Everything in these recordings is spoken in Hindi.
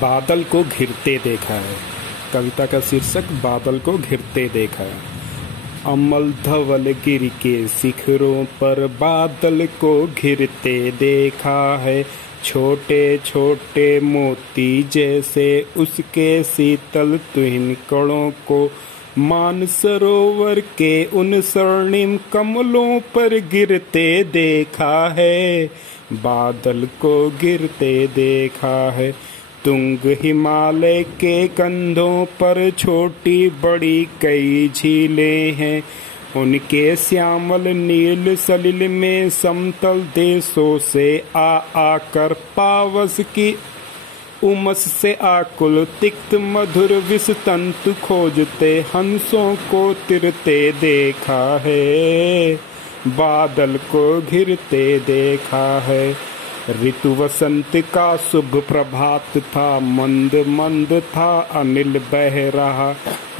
बादल को घिरते देखा है। कविता का शीर्षक बादल को घिरते देखा है। अमल धवल गिर के शिखरों पर बादल को घिरते देखा है। छोटे छोटे मोती जैसे उसके शीतल तुहिन कणों को मानसरोवर के उन स्वर्णिम कमलों पर गिरते देखा है। बादल को गिरते देखा है। तुंग हिमालय के कंधों पर छोटी बड़ी कई झीलें हैं। उनके श्यामल नील सलिल में समतल देशों से आकर पावस की उमस से आकुल तिक्त मधुर विष तंतु खोजते हंसों को तिरते देखा है। बादल को घिरते देखा है। ऋतु वसंत का शुभ प्रभात था। मंद मंद था अनिल बह रहा।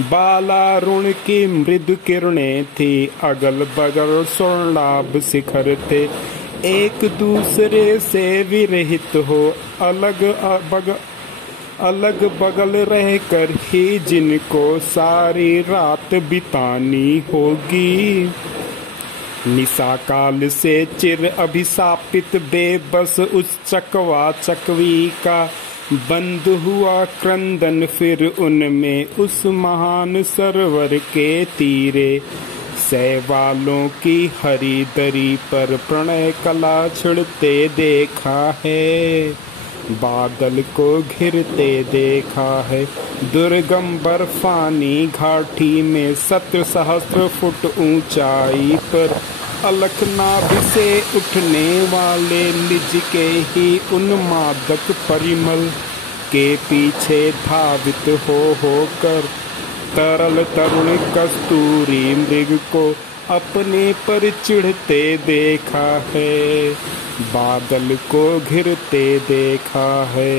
बालारुण की मृदु किरणें थी। अगल बगल स्वर्णाभ शिखर थे। एक दूसरे से विरहित हो अलग बगल रहकर ही जिनको सारी रात बितानी होगी। निशा काल से चिर अभिशापित बेबस उस चकवा चकवी का बंद हुआ क्रंदन फिर उनमें उस महान सरोवर के तीरे सैवालों की हरी दरी पर प्रणय कला छिड़ते देखा है। बादल को घिरते देखा है। दुर्गम बर्फानी घाटी में 17 सहस्त्र फुट ऊंचाई पर अलकनाभ से उठने वाले निज के ही उन्मादक परिमल के पीछे धावित होकर तरल तरुण कस्तूरी मृग को अपने पर चिढ़ते देखा है। बादल को घिरते देखा है।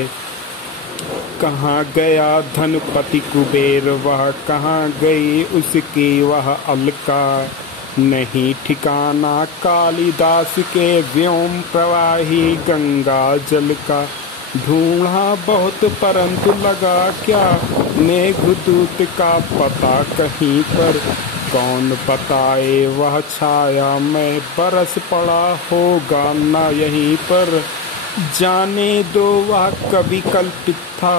कहाँ गया धनपति कुबेर वह कहाँ गई उसकी वह अलका। नहीं ठिकाना कालिदास के व्योम प्रवाही गंगा जल का। ढूंढा बहुत परंतु लगा क्या मेघदूत का पता कहीं पर। कौन बताए वह छाया में बरस पड़ा होगा न यहीं पर। जाने दो वह कभी कल्पित था।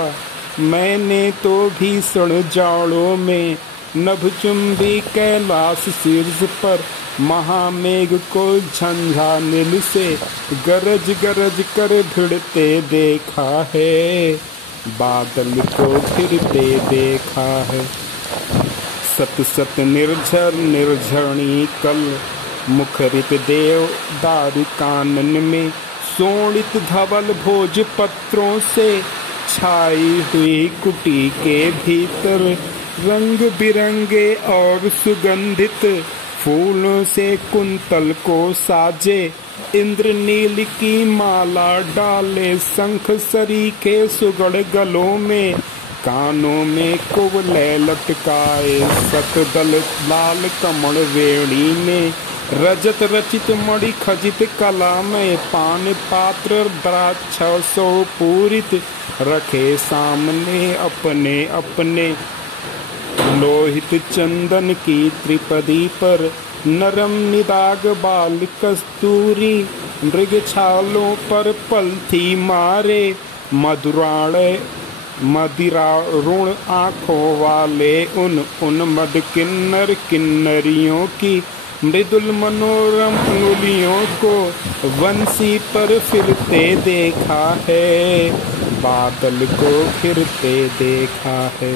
मैंने तो भीषण जाड़ों में नभचुंबी कैलाश शीर्ष पर महामेघ को झंझा नील से गरज गरज कर भिड़ते देखा है। बादल को घिरते देखा है। सत सत निर्झर निर्झरणी कल मुखरित देव दारु कानन में सोणित धवल भोज पत्रों से छाई हुई कुटी के भीतर रंग बिरंगे और सुगंधित फूलों से कुंतल को साजे। इंद्रनील की माला डाले शंख सरीखे सुगढ़ गलों में कानों में कुवलय लटकाए सतदल लाल कमल वेणी में रजत रचित मणि खचित कला में पान पात्र द्राक्षा सो पूरित रखे सामने अपने अपने लोहित चंदन की त्रिपदी पर नरम निदाग बाल कस्तूरी मृग छालों पर पलथी मारे मदिरारुण आँखों वाले उन मद किन्नर किन्नरियों की मृदुल मनोरम अंगुलियों को वंशी पर फिरते देखा है। बादल को फिरते देखा है।